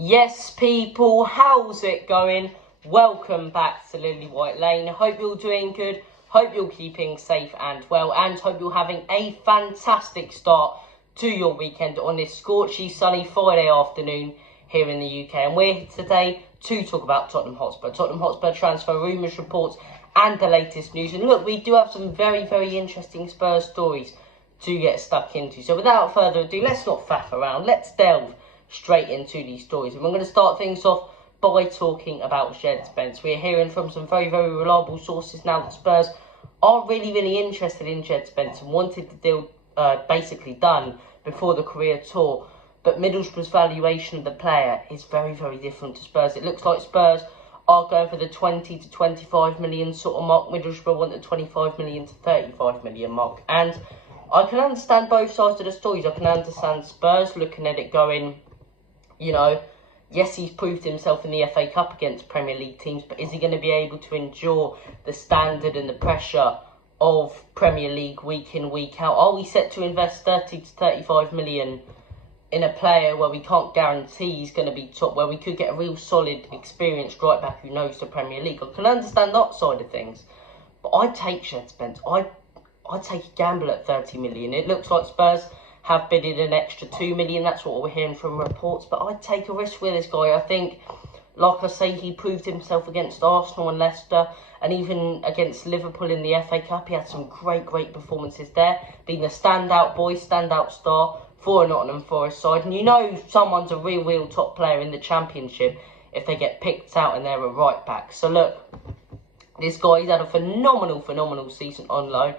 Yes, people, how's it going? Welcome back to Lily White Lane. Hope you're doing good. Hope you're keeping safe and well, and hope you're having a fantastic start to your weekend on this scorchy, sunny Friday afternoon here in the UK. And we're here today to talk about Tottenham Hotspur. Tottenham Hotspur transfer rumours, reports, and the latest news. And look, we do have some very, very interesting Spurs stories to get stuck into. So without further ado, let's not faff around. Let's delve straight into these stories. And we're going to start things off by talking about Spence. We're hearing from some very, very reliable sources now that Spurs are really, really interested in Spence and wanted the deal basically done before the career tour. But Middlesbrough's valuation of the player is very, very different to Spurs. It looks like Spurs are going for the 20 to 25 million sort of mark. Middlesbrough want the 25 million to 35 million mark. And I can understand both sides of the stories. I can understand Spurs looking at it going, you know, yes, he's proved himself in the FA Cup against Premier League teams, but is he going to be able to endure the standard and the pressure of Premier League week in, week out? Are we set to invest 30 to 35 million in a player where we can't guarantee he's going to be top, where we could get a real solid, experienced right back who knows the Premier League? I can understand that side of things, but I'd take Spence. I'd take a gamble at 30 million. It looks like Spurs have bidded an extra 2 million. That's what we're hearing from reports. But I'd take a risk with this guy. I think, like I say, he proved himself against Arsenal and Leicester, and even against Liverpool in the FA Cup. He had some great performances there, being a standout boy, standout star for a Nottingham Forest side. And you know someone's a real top player in the Championship if they get picked out and they're a right back. So look, this guy's had a phenomenal season on loan.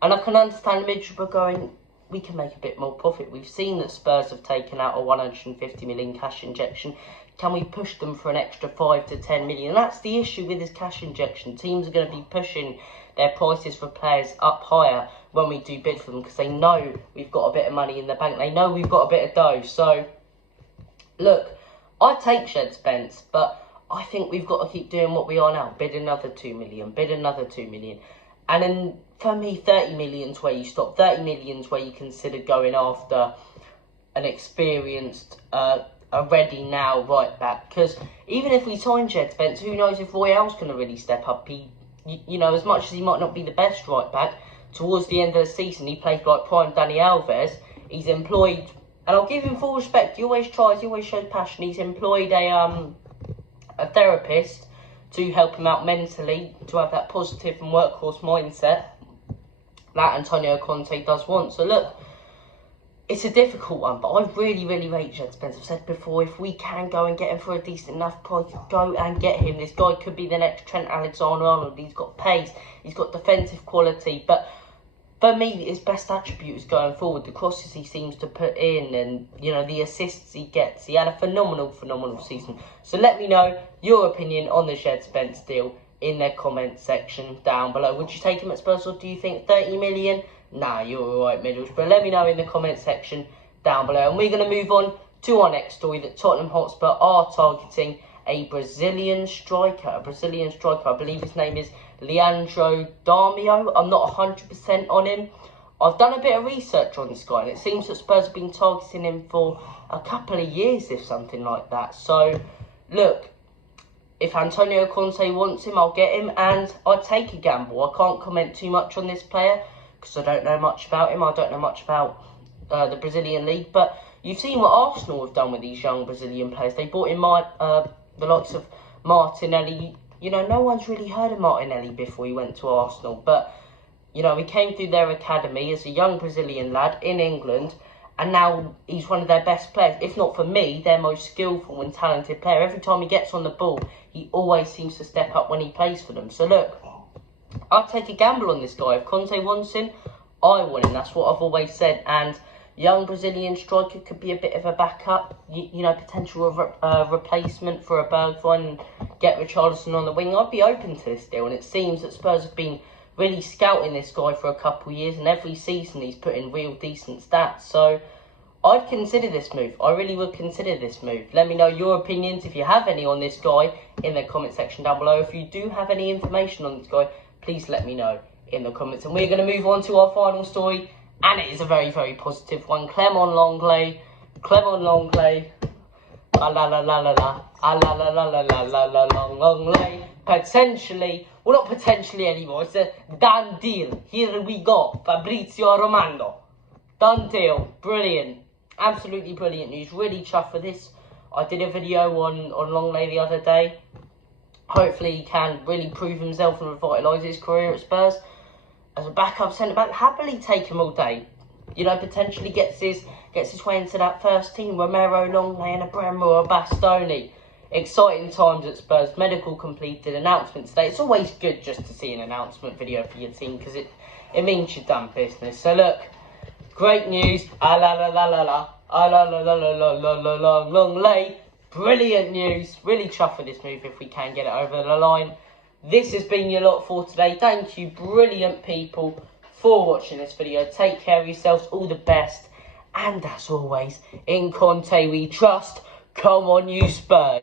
And I can understand Middlesbrough going, we can make a bit more profit. We've seen that Spurs have taken out a 150 million cash injection. Can we push them for an extra 5 to 10 million? And that's the issue with this cash injection. Teams are going to be pushing their prices for players up higher when we do bid for them, because they know we've got a bit of money in the bank. They know we've got a bit of dough. So, look, I take Spence, but I think we've got to keep doing what we are now. Bid another 2 million, bid another 2 million. And then, for me, 30 million's where you stop. 30 million's where you consider going after an experienced, a ready now right back. Because even if we sign Spence, who knows if Royale's going to really step up. You know, as much as he might not be the best right back, towards the end of the season, he played like prime Dani Alves. He's employed, and I'll give him full respect, he always tries, he always shows passion. He's employed a therapist to help him out mentally, to have that positive and workhorse mindset that Antonio Conte does want. So look, it's a difficult one, but I really rate Spence. I've said before, if we can go and get him for a decent enough price, go and get him. This guy could be the next Trent Alexander-Arnold. He's got pace, he's got defensive quality, but for me, his best attribute is going forward. The crosses he seems to put in, and you know, the assists he gets. He had a phenomenal season. So let me know your opinion on the Spence deal in the comment section down below. Would you take him at Spurs, or do you think 30 million? Nah, you're alright, Middlesbrough. Let me know in the comment section down below. And we're going to move on to our next story, that Tottenham Hotspur are targeting a Brazilian striker. I believe his name is Leandro Darmio. I'm not 100% on him. I've done a bit of research on this guy, and it seems that Spurs have been targeting him for a couple of years, if something like that. So, look, if Antonio Conte wants him, I'll get him, and I'd take a gamble. I can't comment too much on this player, because I don't know much about him. I don't know much about the Brazilian league, but you've seen what Arsenal have done with these young Brazilian players. They brought in the likes of Martinelli. You know, no one's really heard of Martinelli before he went to Arsenal, but, you know, he came through their academy as a young Brazilian lad in England, and now he's one of their best players, if not for me, their most skillful and talented player. Every time he gets on the ball, he always seems to step up when he plays for them. So look, I'd take a gamble on this guy. If Conte wants him, I want him. That's what I've always said. And young Brazilian striker could be a bit of a backup, you know, potential replacement for a Bergwijn, get Richarlison on the wing. I'd be open to this deal. And it seems that Spurs have been really scouting this guy for a couple of years, and every season he's put in real decent stats. So I'd consider this move. I really would consider this move. Let me know your opinions, if you have any, on this guy in the comment section down below. If you do have any information on this guy, please let me know in the comments. And we're going to move on to our final story, and it is a very positive one. Clement Lenglet la la la la la la, la la la la la la la long long lay. Potentially, well not potentially anymore, it's a done deal. Here we go, Fabrizio Romano. Done deal, brilliant, absolutely brilliant news, really chuffed for this. I did a video on Lenglet the other day. Hopefully he can really prove himself and revitalise his career at Spurs. As a backup centre-back, happily take him all day. You know, potentially gets his way into that first team. Romero, Lenglet and Abramo or Bastoni. Exciting times at Spurs. Medical completed. Announcement today. It's always good just to see an announcement video for your team because it means you've done business. So look, great news. Ah la la la la la. Ah la la la la la la la la Lenglet. Brilliant news. Really chuffed for this move if we can get it over the line. This has been your lot for today. Thank you, brilliant people, for watching this video. Take care of yourselves. All the best. And as always, in Conte we trust. Come on, you Spurs.